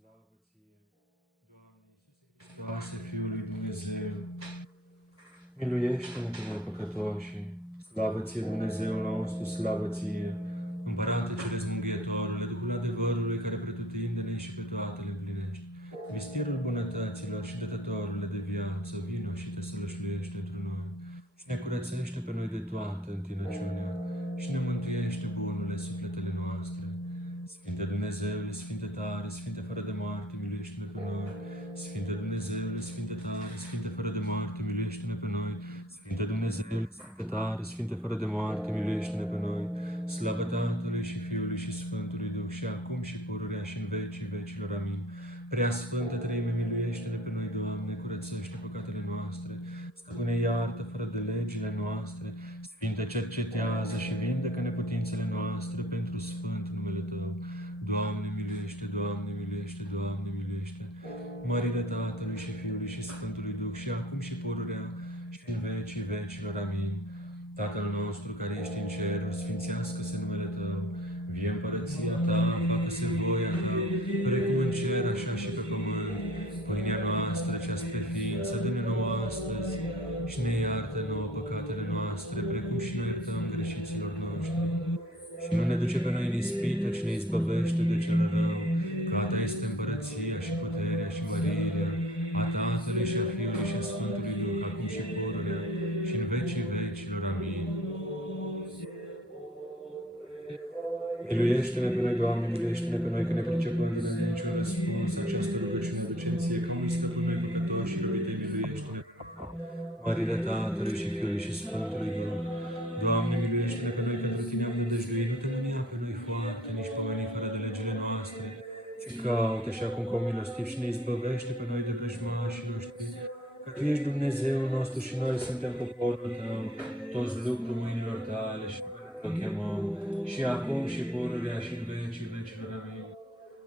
Slavă ție, Doamne Iisuse Hristoase, Fiul lui Dumnezeu! Miluiește-ne pe noi păcătoși! Slavă ție, Dumnezeu nostru, slavă ție! Împărate Ceresc Mângâietorule, Duhul adevărului care pretutindene și pe toate le împlinești. Vistirul bunătăților și dătătorule de viață, vino și te sălășluiește într noi. Și ne curățește pe noi de toată întinăciunea. Și ne mântuiește, bunule, sufletele noastre. Sfinte Dumnezeule, Sfinte tare, Sfinte fără de moarte, miluiește-ne pe noi. Sfinte Dumnezeule, Sfinte tare, Sfinte fără de moarte, miluiește-ne pe noi. Sfinte Dumnezeule, Sfinte tare, Sfinte fără de moarte, miluiește-ne pe noi. Slavă Tatălui și Fiului și Sfântului Duh, și acum și pururea și în vecii vecilor. Amin. Prea Sfântă Treime, miluiește-ne pe noi, Doamne, curățește păcatele noastre, Stăpâne, iartă fără de legile noastre, Sfinte, cercetează și vindecă neputințele noastre pentru sfânt numele Tău. Doamne, miluiește, Doamne, miluiește, Doamne, miluiește. Mărire Tatălui și Fiului și Sfântului Duh, și acum și pururea și în vecii vecilor. Amin. Tatăl nostru care ești în ceruri, sfințească-se numele Tău. Vie împărăția Ta, facă-se voia Ta, precum în cer, așa și pe pământ. Pâinea noastră, cea spre ființă, dă-ne nouă astăzi și ne iartă nouă păcatele noastre, precum și noi iertăm greșiților noștri. Și nu ne duce pe noi în ispită, ci ne izbăvește de cel rău, că a Ta este împărăția și puterea și mărirea a Tatălui și a Fiului și a Sfântului Duh, acum și pururea și în vecii vecilor. Amin. Miluiește-ne pe noi, Doamne, miluiește-ne pe noi, că ne pricepem din niciun răspuns această rugăciune ducem ție, ca un stăpân noi păcătoși și robite, miluiește-ne pe noi. Mărire Tatălui și Fiului și Sfântului Duh. Doamne, miluiește-ne pe noi, pentru Tine am nădăjduit, nu Te mânia pe noi foarte, nici pomeni fără de legile noastre, ci caută și acum ca milostiv și ne izbăvește pe noi de vrăjmașii noștri, că Tu ești Dumnezeul nostru și noi suntem poporul Tău, toți lucrul mâinilor Tale și Te chemăm, și acum și pururea și în vecii vecilor. Amin.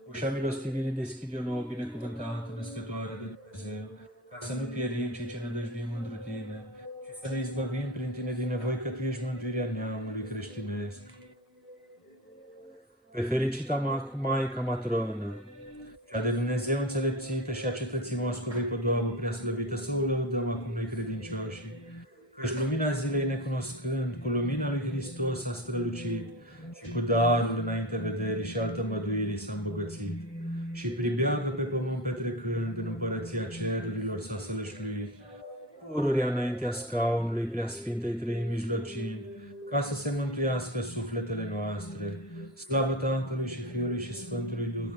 Ușa milostivirii deschide o nouă binecuvântată, născătoare de Dumnezeu, ca să nu pierim cei ce ne dăjduim într Tine, și să ne izbăvim prin Tine din nevoi, că Tu ești mântuirea neamului creștinesc. Pe fericita Maica Matronă, cea de Dumnezeu înțelepțită și a cetății Moscovei Podoabă preaslăvită, să o lăudăm acum noi credincioșii, căci lumina zilei necunoscând, cu lumina lui Hristos a strălucit și cu darul înainte vederii și altă măduirii s-a îmbogățit. Și pribeagă pe pământ petrecând, în împărăția cerurilor s-a sălășluit. Pururea înaintea scaunului Preasfintei Treimi mijlocind, ca să se mântuiască sufletele noastre. Slavă Tatălui și Fiului și Sfântului Duh!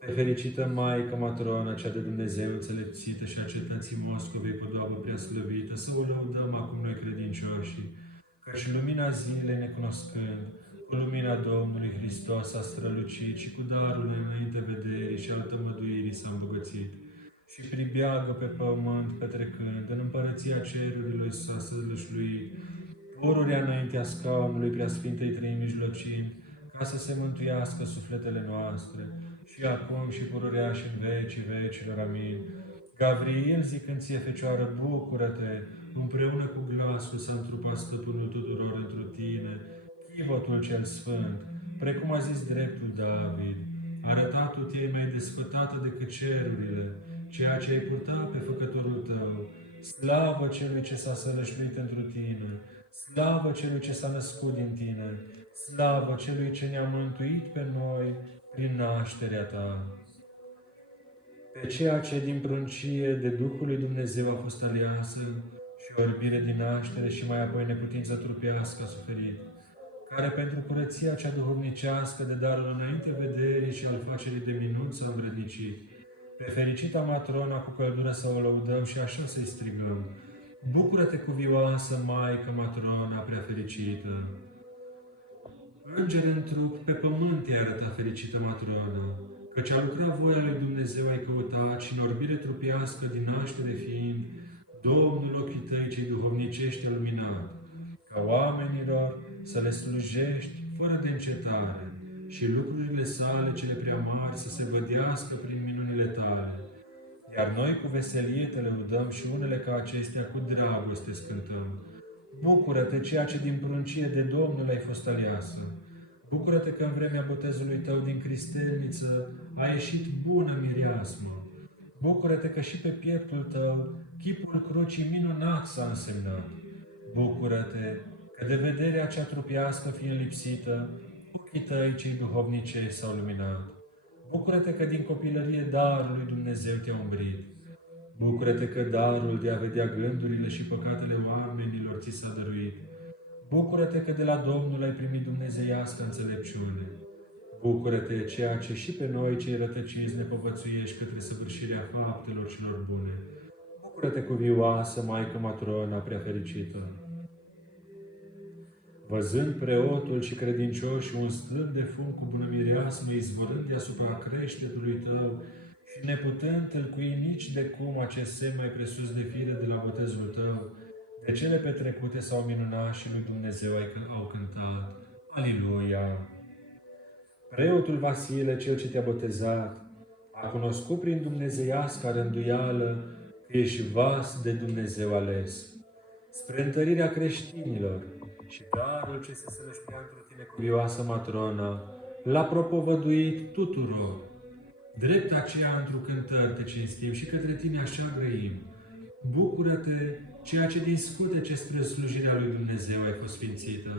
Pe fericită Maică Matronă, cea de Dumnezeu înțelepțită și a cetății Moscovei Podoabă preaslăvită, să o lăudăm acum noi credincioșii, căci lumina zilei necunoscând, cu lumina Domnului Hristos a strălucit și cu darul înainte vederii și altă măduirii s-a îmbogățit. Și pribeagă pe pământ petrecând, în împărăția cerurilor s-a sălășluit, pururea înaintea scaunului Preasfintei Treimi mijlocind, ca să se mântuiască sufletele noastre, și acum și pururea și în vecii vecilor. Amin. Gavriel, zicând ție, Fecioară, bucură-te, împreună cu glasul s-a întrupat Stăpânul tuturor întru tine, chivotul cel sfânt, precum a zis dreptul David, arătatul tine mai desfătată decât cerurile, ceea ce ai purtat pe făcătorul tău. Slavă celui ce s-a sălășluit întru tine, slavă celui ce s-a născut din tine, slavă celui ce ne-a mântuit pe noi prin nașterea ta. Pe ceea ce din pruncie de Duhul lui Dumnezeu a fost aleasă și orbire din naștere și mai apoi neputință trupească a suferit, care pentru curăția cea duhovnicească de darul înainte vederii și al facerii de minuni s-a învrednicit. Pe fericita Matrona cu căldură să o lăudăm și așa să-i strigăm: bucură-te, cuvioasă Maică Matrona prea fericită! Înger în trup, pe pământ te-ai arătat, fericită Matronă, căci a lucrat voia lui Dumnezeu ai căutat și în orbire trupească din naștere fiind, Domnul ochii tăi cei duhovnicești a luminat, ca oamenilor să le slujești fără de încetare și lucrurile sale cele prea mari să se vădească prin minunile tale. Iar noi cu veselie te lăudăm și unele ca acestea cu dragoste scântăm. Bucură-te, ceea ce din pruncie de Domnul ai fost aleasă! Bucură-te că în vremea botezului tău din cristelniță a ieșit bună mireasmă. Bucură-te că și pe pieptul tău chipul crucii minunat s-a însemnat. Bucură-te că de vederea cea trupiască fiind lipsită, ochii tăi cei duhovnicești s-au luminat. Bucură-te că din copilărie darul lui Dumnezeu te-a umbrit. Bucură-te că darul de a vedea gândurile și păcatele oamenilor ți s-a dăruit. Bucură-te că de la Domnul ai primit dumnezeiască înțelepciune. Bucură-te ceea ce și pe noi, cei rătăciți, ne povățuiești către săvârșirea faptelor celor bune. Bucură-te cuvioasă, Maică Matrona prea fericită. Văzând preotul și credincioșii un stâlp de fum cu bună mireasmă izvorând deasupra creștetului tău și neputând tâlcui nici de cum acest semn mai presus de fire de la botezul tău, de cele petrecute s-au minunat și lui Dumnezeu au cântat. Aliluia! Preotul Vasile, cel ce te-a botezat, a cunoscut prin dumnezeiasca rânduială că ești vas de Dumnezeu ales. Spre întărirea creștinilor și darul ce se sălăștea într tine, cuvioasă Matrona, l-a propovăduit tuturor. Drept aceea într-o cântări te cinstim și către tine așa grăim. Bucură-te, ceea ce din scutece spre slujirea lui Dumnezeu ai fost sfințită.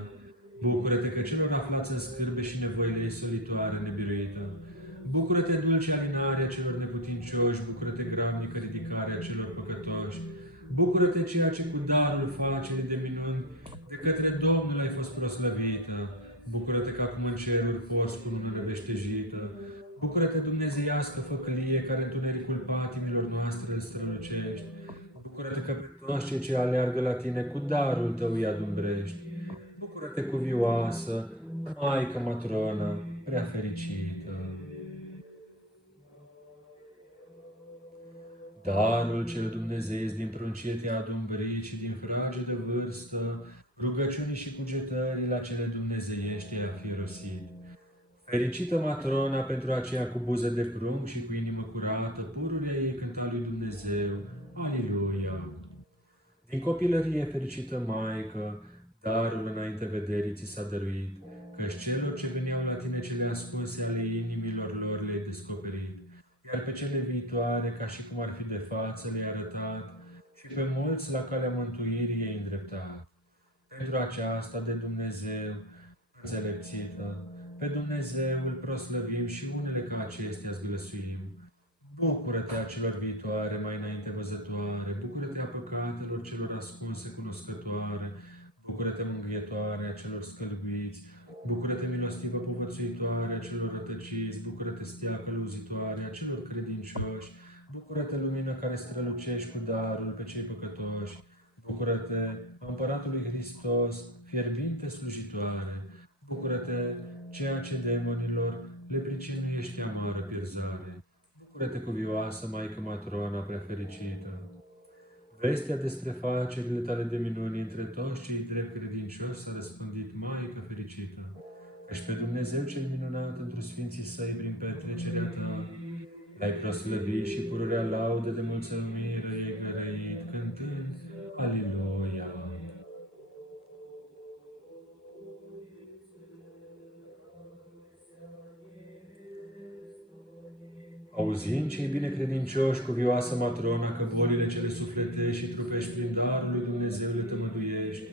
Bucură-te că celor aflați în scârbe și nevoile ei solitoare nebiruită. Bucură-te, dulce alinarea celor neputincioși, bucură-te, gramnică ridicarea celor păcătoși. Bucură-te, ceea ce cu darul facerii de minuni de către Domnul ai fost proslăvită. Bucură-te că acum în ceruri porți cu lună veștejită. Bucură-te, dumnezeiască făcălie, care întunericul patimilor noastre îl strălucești. Bucură-te că pe toți cei ce aleargă la tine cu darul tău îi adumbrești. Bucură-te, cuvioasă, Maică Matrona, prea fericită. Darul cel dumnezeiesc din pruncie te-a adumbrit și din frage de vârstă, rugăciunii și cugetării la cele dumnezeiești a fi rosit. Fericită Matrona pentru aceea cu buze de prunc și cu inimă curată, pururea ei cânta lui Dumnezeu. Aliluia! Din copilărie, fericită Maică, darul înainte vederii ți s-a dăruit, căci celor ce veneau la tine cele ascunse ale inimilor lor le-ai descoperit, iar pe cele viitoare, ca și cum ar fi de față, le-ai arătat și pe mulți la calea mântuirii i-ai îndreptat. Pentru aceasta de Dumnezeu înțelepțită, pe Dumnezeu îl proslăvim și unele ca acestea zglăsuim. Bucură-te a celor viitoare, mai înainte văzătoare, bucură-te a păcatelor celor ascunse cunoscătoare, bucură-te mângâietoare a celor scălguiți, bucură-te milostivă povățuitoare a celor rătăciți, bucură-te stea călăuzitoare a celor credincioși, bucură-te lumină care strălucești cu darul pe cei păcătoși, bucură-te Împăratul lui Hristos, fierbinte slujitoare, bucură-te ceea ce demonilor le pricinuiește amară pierzare. Bucură-te, cuvioasă Maică Matrona prea fericită! Vestea despre facerile tale de minuni între toți cei drept credincioși s-a răspândit, Maică fericită, căci pe Dumnezeu cel minunat într-o sfinții săi prin petrecerea ta l-ai proslăvit și pururea laudă de mulțumire e gărăit, cântând Aliluia! Auzind cei binecredincioși, cuvioasă Matrona, că bolile cele sufletești și trupești prin darul lui Dumnezeu le tămăduiești,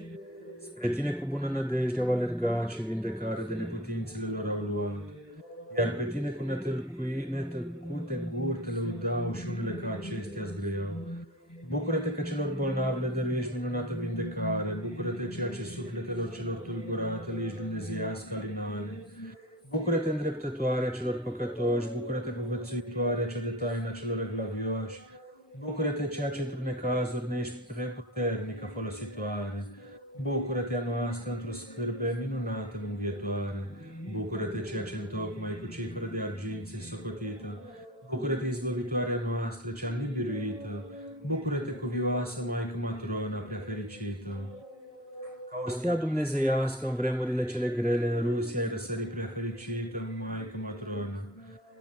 spre tine cu bună nădejde au alergat și vindecare de neputințele lor au luat, iar pe tine cu netăcute gurtele udau și unele ca acestea zgrăiau. Bucură-te că celor bolnavi le dăruiești minunată vindecare, bucură-te ceea ce sufletelor celor tulburate le ești dumnezeiască alinare. Bucură-te îndreptătoarea celor păcătoși, bucură-te povățuitoarea cea de taina celor evlavioși, bucură-te ceea ce într-un necazuri ne ești preputernică folositoare, bucură-te a noastră într-o scârbe minunată mânghietoare, bucură-te ceea ce întocmai cu cei fără de arginți socotită, bucură-te izbăvitoarea noastră cea nebiruită, bucură-te cuvioasă Maică Matrona prea fericită! Ca o stea dumnezeiască în vremurile cele grele în Rusia ai răsărit prea fericită, Maică Matronă,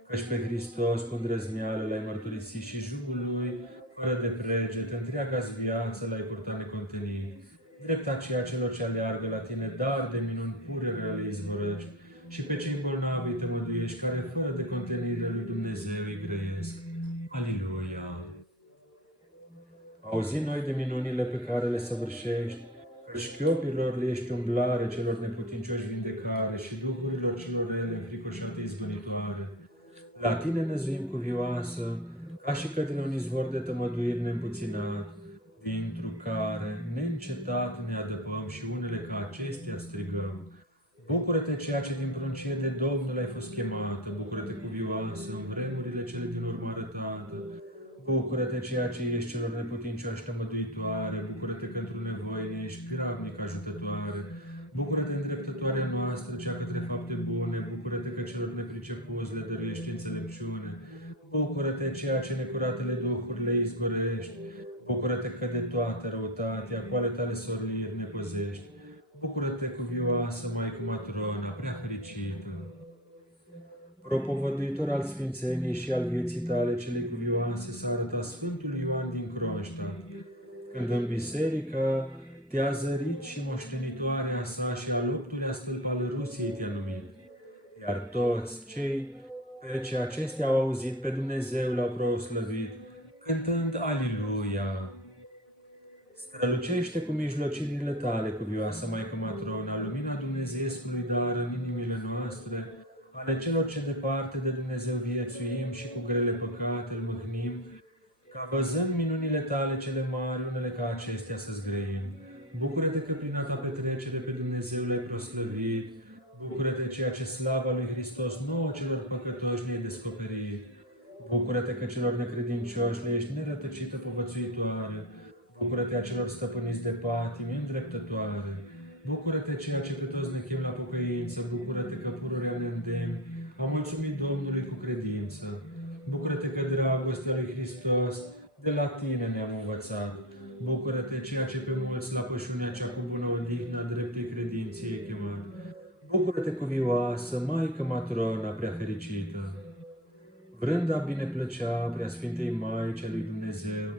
căci pe Hristos cu îndrăzneală l-ai mărturisit și jugul lui, fără de preget, întreaga-ți viață l-ai purtat necontenit. Drept aceea celor ce aleargă la tine, dar de minuni purere le izvorăști, și pe cei bolnavi îi tămăduiești, care fără de contenirea lui Dumnezeu îi grăiesc. Aliluia! Auzi noi de minunile pe care le săvârșești, că șchiopilor le ești umblare, celor neputincioși vindecare și duhurilor celor rele înfricoșate izgonitoare. La tine năzuim cuvioasă, ca și către un izvor de tămăduiri neîmpuținat, dintr-o care neîncetat ne adăpăm și unele ca acestea strigăm. Bucură-te, ceea ce din pruncie de Domnul ai fost chemată, bucură-te cuvioasă în vremurile cele din urmă arătată, bucură-te, ceea ce ești celor neputincioși tămăduitoare, bucură-te că într-o nevoie ești gravnic ajutătoare, bucură-te îndreptătoarea noastră, cea către fapte bune, bucură-te că celor nepricepuți le dăruiești înțelepciune, bucură-te, ceea ce necuratele duhuri le izgorești, bucură-te că de toată răutatea, cu ale tale soriri ne păzești, bucură-te cuvioasă, Maică Matrona, prea fericită! Propovăduitor al Sfințeniei și al vieții tale cele cuvioase, s-a arătat Sfântul Ioan din Kronstadt, când în biserică te-a zărit și moștenitoarea sa și al 8-lea stâlp al Rusiei te-a numit. Iar toți cei pe ce acestea au auzit pe Dumnezeu l-au proslăvit, cântând Aliluia! Strălucește cu mijlocirile tale, cuvioasă Maică Matrona, lumina Dumnezeescului dar în inimile noastre, ale celor ce departe de Dumnezeu viețuim și cu grele păcate îl mâhnim, ca văzând minunile tale cele mari, unele ca acestea să zgrăim. Bucură-te că prin a ta petrecere pe Dumnezeu l-ai proslăvit, bucură-te ceea ce slava lui Hristos nouă celor păcătoși ne-ai descoperit. Bucură-te că celor necredincioși le ești nerătăcită povățuitoare, bucură-te a celor stăpâniți de patimi îndreptătoare. Bucură-te ceea ce pe toți ne chem la pocăință, bucură-te că pururea ne îndemn a mulțumit Domnului cu credință. Bucură-te că dragostea lui Hristos de la tine ne-am învățat. Bucură-te ceea ce pe mulți la pășunea cea cu bună odihnă a dreptei credinței e chemat. Bucură-te cuvioasă, Maică Matrona prea fericită! Vrând a bine plăcea prea Sfintei Maice lui Dumnezeu,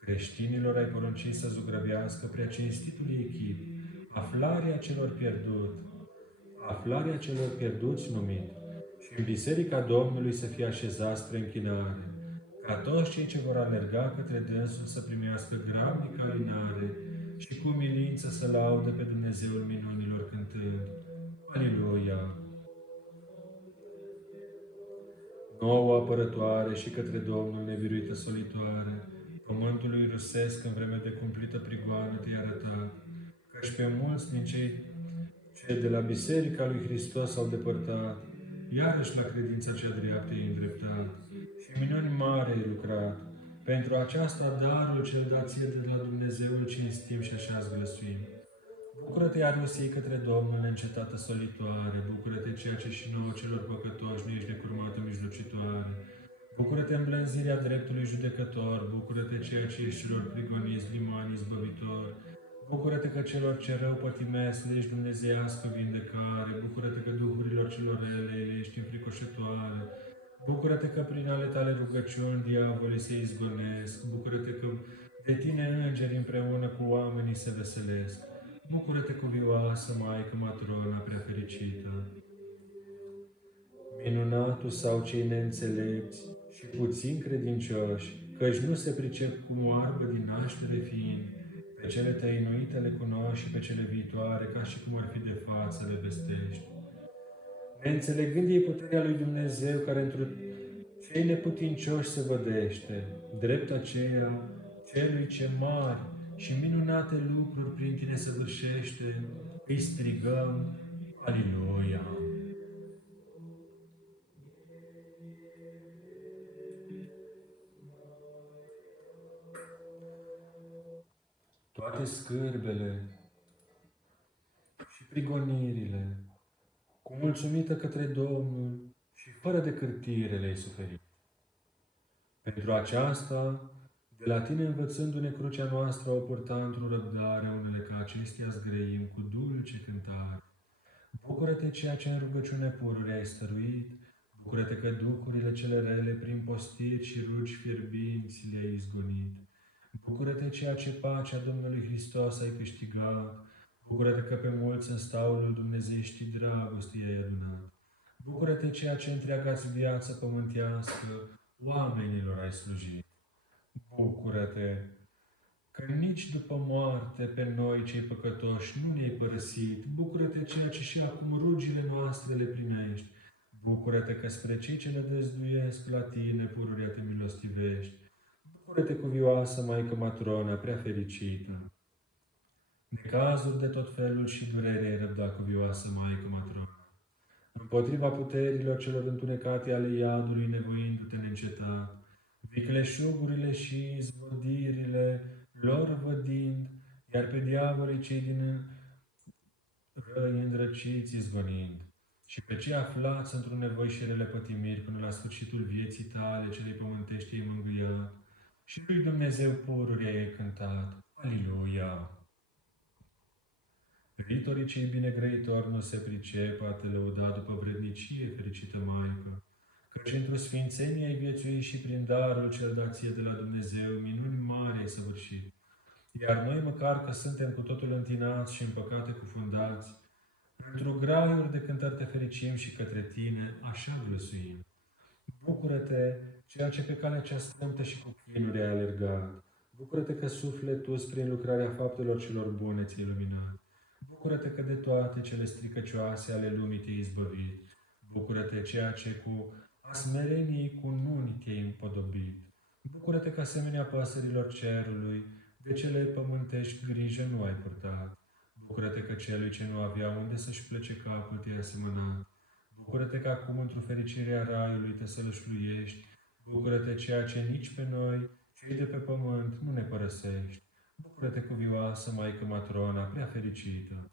creștinilor ai poruncit să zugrăvească prea cinstitului echip, aflarea celor pierduți numit, și în Biserica Domnului să fie așezat spre închinare, ca toți cei ce vor alerga către dânsul să primească grabnică alinare și cu umilință să laude pe Dumnezeul minunilor cântând Aliluia! Nouă apărătoare și către Domnul nebiruită solitoare, pământului rusesc în vreme de cumplită prigoană te-ai arătat, căci pe mulți din cei ce de la Biserica lui Hristos s-au depărtat, iarăși la credința cea dreaptă i-ai îndreptat și minuni mari ai lucrat. Pentru aceasta darul cel dat ție de la Dumnezeu îl cinstim și așa-ți glăsuim. Bucură-te, iar Rusiei către Domnul neîncetată solitoare, bucură-te ceea ce și nouă celor păcătoși nu ești necurmată mijlocitoare. Bucură-te îmblânzirea dreptului judecător, bucură-te ceea ce ești celor prigoniți, liman izbăvitor. Bucură-te că celor ce rău pătimesc le ești dumnezeiască vindecare, bucură-te că duhurilor celor rele le ești înfricoșătoare. Bucură-te că prin ale tale rugăciuni diavolii se izgonesc, bucură-te că de tine îngeri împreună cu oamenii se veselesc. Bucură-te cuvioasă, Maică Matrona prea fericită! Minunatul sau cei neînțelepți și puțin credincioși, căci nu se pricep cum oarbă din naștere fiind, pe cele tăinuite le cunoști și pe cele viitoare, ca și cum ar fi de față le vestești. Neînțelegând ei puterea lui Dumnezeu, care într cei neputincioși se vădește, drept aceea, celui ce mari și minunate lucruri prin tine săvârșește, îi strigăm Aliluia! Toate scârbele și prigonirile, cu mulțumită către Domnul și fără de cârtire le-ai suferit. Pentru aceasta, de la tine învățându-ne crucea noastră, o purta într-o răbdare unele ca acestea zgrăim cu dulce cântare. Bucură-te ceea ce în rugăciune pururi ai stăruit, bucură-te că duhurile cele rele prin postiri și rugi fierbinți le-ai izgonit. Bucură-te ceea ce pacea Domnului Hristos ai câștigat, bucură-te că pe mulți în staulul dumnezeieștii dragoste i-ai adunat. Bucură-te, ceea ce întreaga-ți viață pământească oamenilor ai slujit. Bucură-te că nici după moarte pe noi, cei păcătoși, nu ne-ai părăsit. Bucură-te, ceea ce și acum rugile noastre le primești. Bucură-te că spre cei ce le dăzduiesc la tine, pururea te milostivești. Bucură-te, cuvioasă Maică Matrona, prea fericită. Necazuri de tot felul și durere ai răbdat, cuvioasă Maică Matrona. Împotriva puterilor celor întunecate ale iadului, nevoindu-te neîncetat, vicleșugurile și izvodirile lor vădind, iar pe diavolii cei din răi îndrăciți izgonind, și pe cei aflați într-un nevoi și rele pătimiri până la sfârșitul vieții tale, celei pământești ei mângâiat, și lui Dumnezeu pururea ei cântat. Aliluia! Viitorii cei binegrăitori nu se pricep a te lăuda după vrednicie, fericită Maică, căci într-o sfințenie ai viețuit și prin darul cel dat ție de la Dumnezeu, minuni mari ai săvârșit. Iar noi, măcar că suntem cu totul întinați și în păcate cufundați, într-o graiuri de cântări te fericim și către tine așa glăsuim. Bucură-te, ceea ce pe calea cea strâmtă și cu chinuri ai alergat. Bucură-te că sufletul prin lucrarea faptelor celor bune ți-ai luminat. Bucură-te că de toate cele stricăcioase ale lumii te-ai izbăvit. Bucură-te, ceea ce cu asmereniei cu nuni te-ai împodobit. Bucură-te că asemenea păsărilor cerului, de cele pământești grijă nu ai purtat. Bucură-te că celui ce nu avea unde să-și plece capul te-ai asemănat. Bucură-te că acum într-o fericire a raiului te sălășluiești. Bucură-te, ceea ce nici pe noi, cei de pe pământ, nu ne părăsești. Bucură-te, cuvioasă Maică Matrona, prea fericită.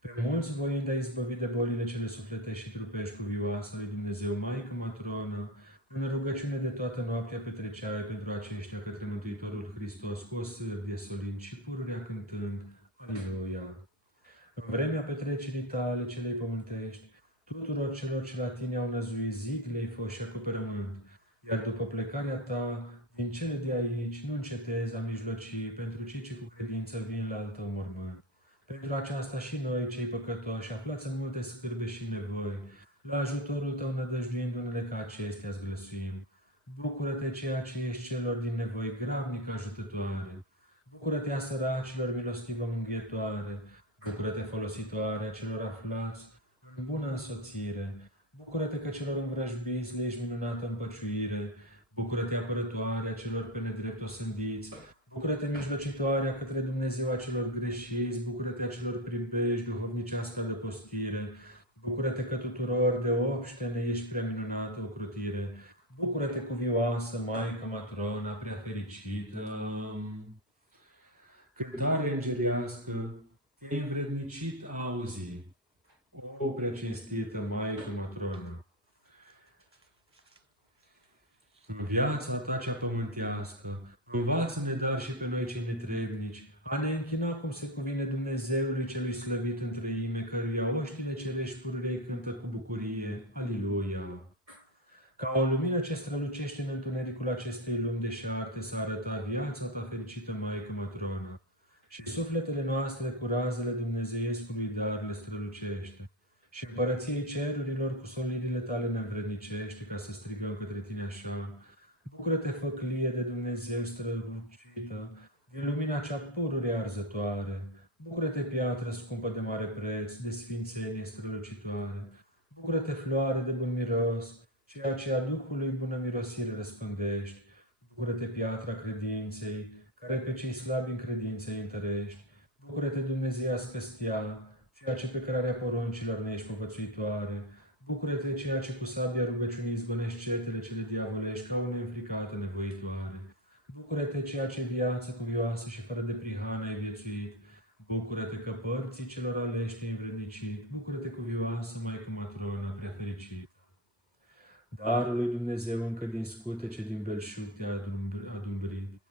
Pe mulți voind a izbăvit de bolile cele sufletești și trupești, cuvioasă lui Dumnezeu, Maică Matrona, în rugăciune de toată noaptea petreceai pentru aceștia către Mântuitorul Hristos cu o sârdie solind și pururea cântând. Aliluia! În vremea petrecerii tale celei pământești, tuturor celor ce la tine au năzuit zid le-ai fost și acoperământ, iar după plecarea ta, din cele de aici, nu încetezi a mijlocii pentru cei ce cu credință vin la al tău mormânt. Pentru aceasta și noi, cei păcătoși, aflați în multe scârbe și nevoi, la ajutorul tău nădăjduindu-ne ca acestea zglăsuim. Bucură-te, ceea ce ești celor din nevoi gravnic ajutătoare. Bucură-te a săracilor, milostivă mânghietoare. Bucură-te, folositoare a celor aflați în bună însoțire. Bucură-te că celor învrăjbiți le ești minunată împăciuire. Bucură-te, apărătoare a celor pe nedrept osândiți. Bucură-te, mijlocitoarea către Dumnezeu a celor greșiți. Bucură-te a celor pribești, duhovnicească adăpostire. Bucură-te că tuturor de obștene ești prea minunată ocrutire. Bucură-te, cuvioasă Maică Matrona, prea fericită. Cântare îngerească, te-ai învrednicit a auzi, o prea cinstită Maică Matrona. În viața ta cea pământească, învață-ne dar și pe noi cei netrebnici, a ne închina cum se cuvine Dumnezeului celui slăvit în treime, căruia oștile cerești pururei cântă cu bucurie. Aliluia! Ca o lumină ce strălucește în întunericul acestei lumi deșarte, să arăta viața ta fericită Maică Matrona, și sufletele noastre cu razele dumnezeiescului dar le strălucește, și împărăției cerurilor cu solirile tale ne învrednicește, ca să strigăm către tine așa. Bucură-te, făclie de Dumnezeu strălucită, din lumina cea pururea arzătoare. Bucură-te, piatră scumpă de mare preț, de sfințenie strălucitoare. Bucură-te, floare de bun miros, ceea ce a Duhului bună mirosire răspândești. Bucură-te, piatra credinței, care pe cei slabi în credință îi întărești. Bucură-te, dumnezeiască stea, ceea ce pe cărarea poruncilor ne ești povățuitoare. Bucură-te, ceea ce cu sabia rugăciunii izbănești cetele cele diavolești ca o neînfricată nevoitoare. Bucură-te, ceea ce viață cuvioasă și fără de prihană ai viețuit. Bucură-te că părții celor aleși te-ai învrednicit. Bucură-te, cuvioasă Maică Matrona, prea fericită. Darul lui Dumnezeu încă din scutece, din belșug te-a adumbrit.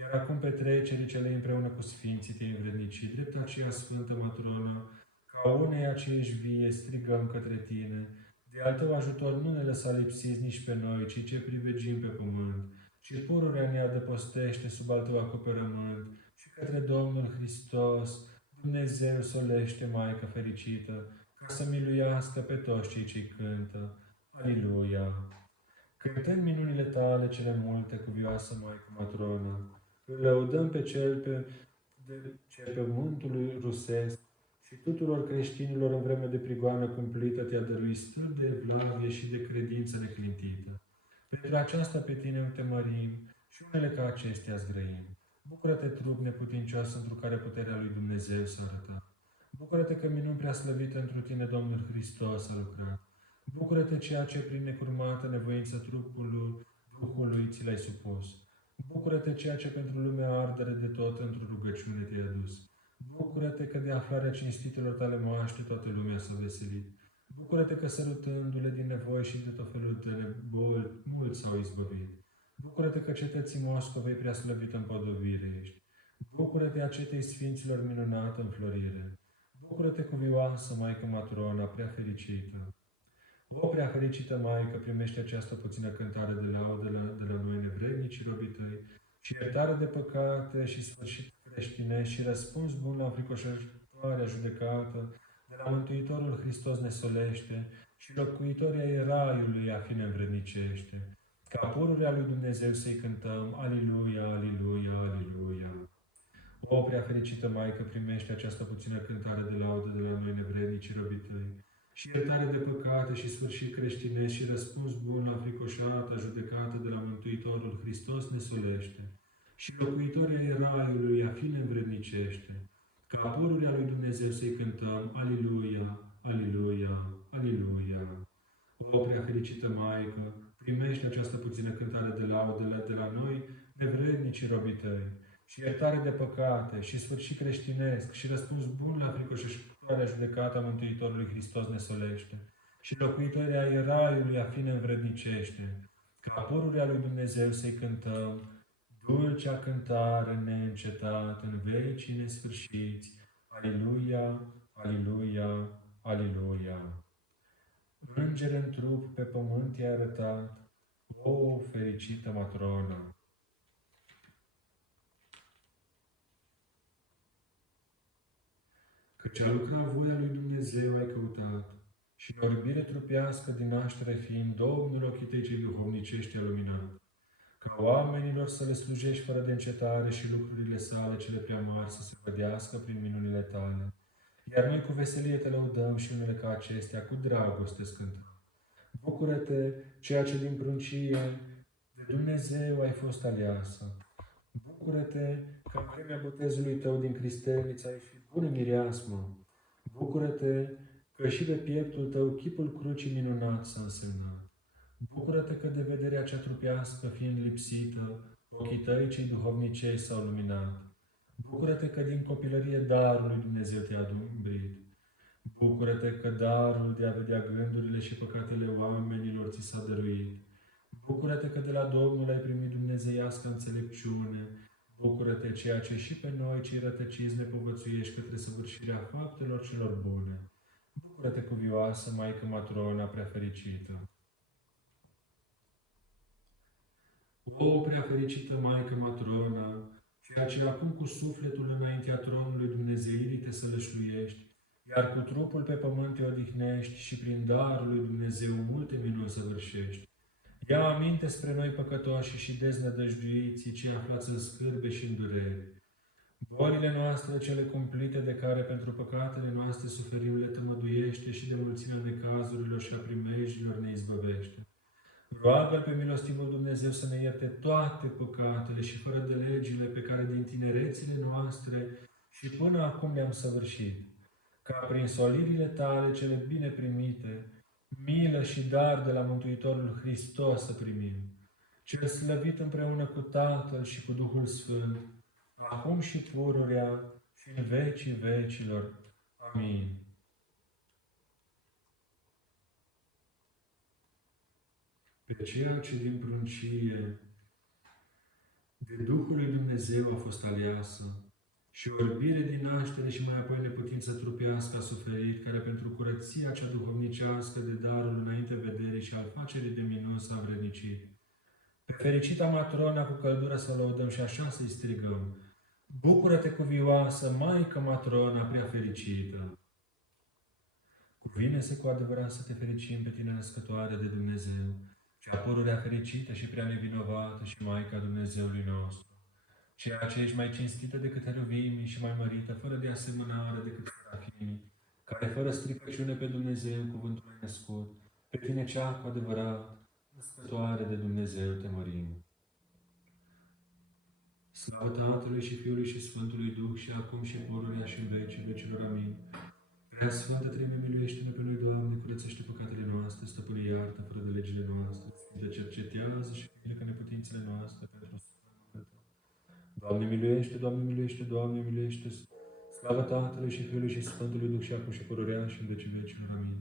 Iar acum petrecerii cele împreună cu Sfinții te-ai învrednicit. Drept aceea, Sfântă Matronă, ca uneia ce ești vie, strigăm către tine. De al tău ajutor nu ne lăsa lipsiți nici pe noi, ci ce privegim pe pământ, ci pururea ne adăpostește sub al tău acoperământ, și către Domnul Hristos, Dumnezeu solește, Maică fericită, ca să miluiască pe toți cei ce cântă. Aliluia! Cântând minunile tale cele multe, cuvioasă Maică Matronă, îl lăudăm pe ce pământului rusesc și tuturor creștinilor în vremea de prigoană cumplită te-a dăruit stâlp de evlavie și de credință neclintită. Pentru aceasta pe tine te mărim și unele ca acestea zgrăim. Bucură-te, trup neputincios, întru care puterea lui Dumnezeu s-a arătat. Bucură-te că minuni prea slăvită întru tine Domnul Hristos a lucrat. Bucură-te ceea ce prin necurmată nevoință trupului Duhului ți l-ai supus. Bucură-te ceea ce pentru lumea ardere de tot într-o rugăciune te-ai adus. Bucură-te că de aflarea cinstitelor tale moaște toată lumea s-a veselit. Bucură-te că sărutându-le din nevoi și de tot felul de boli, mulți s-au izbăvit. Bucură-te că cetății Moscovei prea slăvită împodobire ești. Bucură-te a cetei sfinților minunată înflorire. Bucură-te, cuvioasă Maică Matrona, prea fericită. O prea fericită Maică, primește această puțină cântare de laudă de la noi nevrednici robii tăi și iertare de păcate și sfârșit creștinești și răspuns bun la înfricoșătoarea judecată de la Mântuitorul Hristos ne solește și locuitoria Raiului a fi ne învrednicește. Ca pururea lui Dumnezeu să-i cântăm, Aliluia, Aliluia, Aliluia. O prea fericită Maică, primește această puțină cântare de laudă de la noi nevrednici robii tăi și iertare de păcate și sfârșit creștinesc și răspuns bun la fricoșata judecată de la Mântuitorul Hristos ne solește și locuitoria Raiului a fi ne învrednicește. Ca pururea lui Dumnezeu să-i cântăm, Aliluia, Aliluia, Aliluia. O prea fericită Maică, primește această puțină cântare de laudă de la noi nevrednici robii tăi și iertare de păcate și sfârșit creștinesc și răspuns bun la fricoșătoarea judecată a Mântuitorului Hristos ne solește și locuitoria Raiului a fi ne învrednicește. Ca pururea lui Dumnezeu să-i cântăm, dulcea cântare neîncetat în vecii nesfârșiți. Aliluia, Aliluia, Aliluia. Înger în trup pe pământ i-a arătat, o fericită Matronă! Căci a lucrat voia lui Dumnezeu ai căutat și în orbire trupească din naștere fiind, Domnul ochii tăi cei duhovnicești a luminat, ca oamenilor să le slujești fără de încetare și lucrurile sale cele prea mari să se vădească prin minunile tale. Iar noi cu veselie te lăudăm și unele ca acestea cu dragoste scântăm. Bucură-te, ceea ce din pruncie de Dumnezeu ai fost aleasă. Bucură-te că în vremea botezului tău din Cristelniță ai fi bună mireasmă. Bucură-te că și pe pieptul tău chipul crucii minunat s-a însemnat. Bucură-te că de vederea cea trupească fiind lipsită, ochii tăi cei duhovnicești s-au luminat. Bucură-te că din copilărie darul lui Dumnezeu te-a adumbrit. Bucură-te că darul de a vedea gândurile și păcatele oamenilor ți s-a dăruit. Bucură-te că de la Domnul ai primit dumnezeiască înțelepciune. Bucură-te ceea ce și pe noi, cei rătăciți, ne povățuiești către săvârșirea faptelor celor bune. Bucură-te, cuvioasă Maică Matrona prea fericită! O prea fericită Maică Matrona, ceea ce acum cu sufletul înaintea tronului Dumnezeirii te sălășluiești, iar cu trupul pe pământ te odihnești și prin darul lui Dumnezeu multe minuni săvârșești. Ia aminte spre noi păcătoși și deznădăjduiții, cei aflați în scârbe și în dureri. Bolile noastre, cele cumplite de care pentru păcatele noastre suferim, le tămăduiește și de mulțimea necazurilor și a primejdilor ne izbăvește. Roagă-L pe milostivul Dumnezeu să ne ierte toate păcatele și fără de legile pe care din tinerețile noastre și până acum le-am săvârșit, ca prin solirile tale cele bine primite, milă și dar de la Mântuitorul Hristos să primim, cel slăvit împreună cu Tatăl și cu Duhul Sfânt, acum și pururea și în vecii vecilor. Amin. Pe ceea ce din pruncie de Duhul lui Dumnezeu a fost aleasă și orbire din naștere și mai apoi neputință trupească a suferit, care pentru curăția cea duhovnicească de darul înainte vederii și al facerii de minuni s-a învrednicit. Pe fericita Matrona cu căldură să lăudăm și așa să-i strigăm: Bucură-te, cuvioasă Maică Matrona prea fericită! Cuvine-se cu adevărat să te fericim pe tine, născătoare de Dumnezeu, cea pururea fericită și prea nevinovată și Maica Dumnezeului nostru, ceea ce ești mai cinstită decât heruvimii și mai mărită, fără de asemănare decât serafimii, care fără stricăciune pe Dumnezeu cuvântul ai născut, pe tine cea cu adevărat, născătoare de Dumnezeu te mărim. Slavă Tatălui și Fiului și Sfântului Duh și acum și pururea și în vecii vecilor. Amin. Prea Sfântă Treime, miluiește-ne pe noi, Doamne, curățește păcatele noastre, stăpâne iartă fără de legile noastre, Sfântă cercetează și vindecă neputințele noastre pentru slavă Tău. Doamne miluiește, Doamne miluiește, Doamne miluiește, slavă Tatălui și Fiului și Sfântului Duh și acum și pururea și în vecii vecilor. Amin.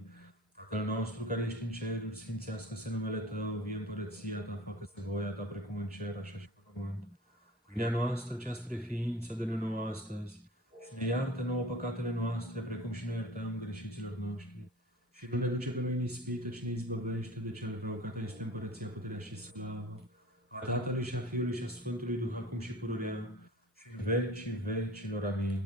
Tatăl nostru care ești în ceruri, sfințească-se numele Tău, vie împărăția Ta, facă-se voia Ta precum în cer, așa și pe pământ. Pâinea noastră, cea spre ființă, dă-ne nouă astăzi și ne iartă nouă păcatele noastre, precum și noi iertăm greșiților noștri. Și nu ne duce pe noi în ispită, ci ne izbăvește de cel rău, că Ta este împărăția, puterea și slavă a Tatălui și a Fiului și a Sfântului Duh, acum și pururea și în vecii vecilor. Amin.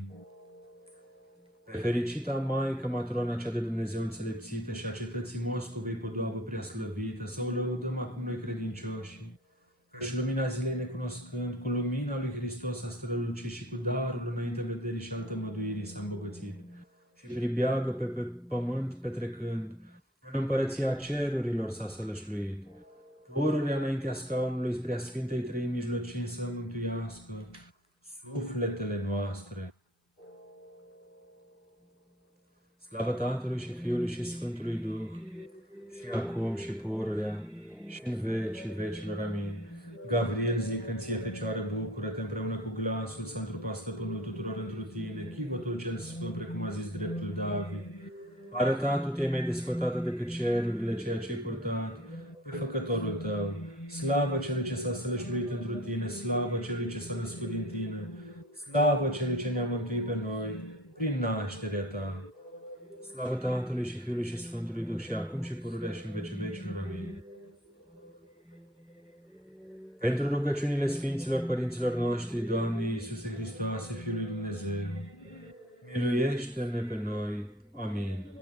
Pe fericita Maică, matrona cea de Dumnezeu înțelepțită și a cetății Moscovei, podoabă prea slăvită, să o lăudăm acum noi credincioșii, căci lumina zilei necunoscând, cu lumina lui Hristos a strălucit și cu darul înainte vederii și altă măduirii s-a îmbogățit. Și pribeagă pe pământ petrecând, în împărăția cerurilor s-a sălășluit. Pururea înaintea scaunului prea Sfintei Trăimi mijlocind să mântuiască sufletele noastre. Slavă Tatălui și Fiului și Sfântului Duh, și acum și pururea și în vecii vecilor. Amin. Gabriel, zicând ție, Fecioară, bucură-te împreună cu glasul să întrupa stăpânul tuturor întru tine, chivotul cel sfânt, precum a zis dreptul David. Arătat tu te-ai mai desfătată decât cerurile, ceea ce ai purtat pe făcătorul tău. Slavă celui ce s-a sălășluit întru tine, slavă celui ce s-a născut din tine, slavă celui ce ne-a mântuit pe noi prin nașterea ta. Slavă Tatălui și Fiului și Sfântului Duh și acum și pururea și în vecii vecilor. Amin. Pentru rugăciunile Sfinților Părinților noștri, Doamne Iisuse Hristoase, Fiul lui Dumnezeu, miluiește-ne pe noi. Amin.